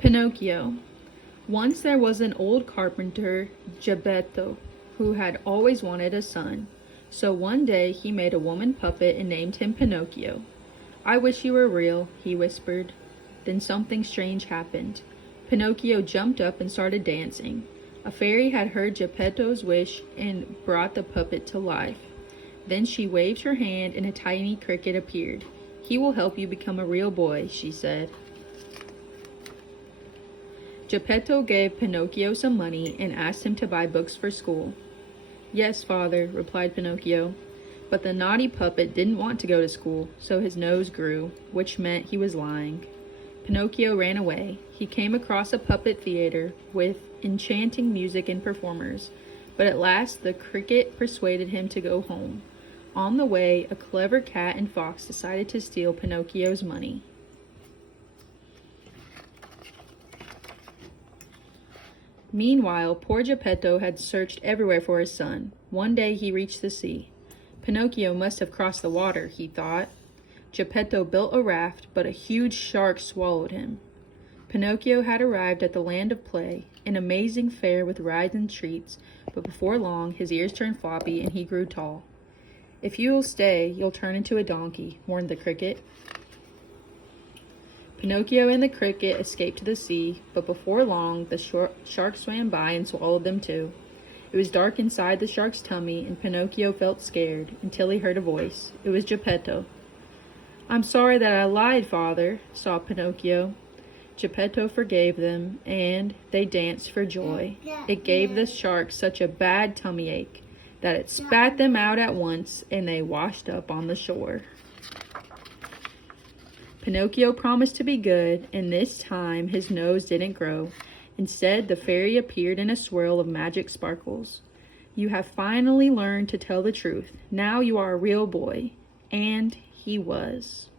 Pinocchio. Once there was an old carpenter, Geppetto, who had always wanted a son. So one day he made a woman puppet and named him Pinocchio. "I wish you were real," he whispered. Then something strange happened. Pinocchio jumped up and started dancing. A fairy had heard Geppetto's wish and brought the puppet to life. Then she waved her hand and a tiny cricket appeared. "He will help you become a real boy," she said. Geppetto gave Pinocchio some money and asked him to buy books for school. "Yes, father," replied Pinocchio. But the naughty puppet didn't want to go to school, so his nose grew, which meant he was lying. Pinocchio ran away. He came across a puppet theater with enchanting music and performers, but at last the cricket persuaded him to go home. On the way, a clever cat and fox decided to steal Pinocchio's money. Meanwhile, poor Geppetto had searched everywhere for his son. One day he reached the sea. Pinocchio must have crossed the water, he thought. Geppetto built a raft, but a huge shark swallowed him. Pinocchio had arrived at the land of play, an amazing fair with rides and treats, but before long his ears turned floppy and he grew tall. "If you'll stay, you'll turn into a donkey," warned the cricket. Pinocchio and the cricket escaped to the sea, but before long the shark swam by and swallowed them too. It was dark inside the shark's tummy, and Pinocchio felt scared until he heard a voice. It was Geppetto. "I'm sorry that I lied, father," sobbed Pinocchio. Geppetto forgave them, and they danced for joy. It gave the shark such a bad tummy ache that it spat them out at once, and they washed up on the shore. Pinocchio promised to be good, and this time his nose didn't grow. Instead, the fairy appeared in a swirl of magic sparkles. "You have finally learned to tell the truth. Now you are a real boy." And he was.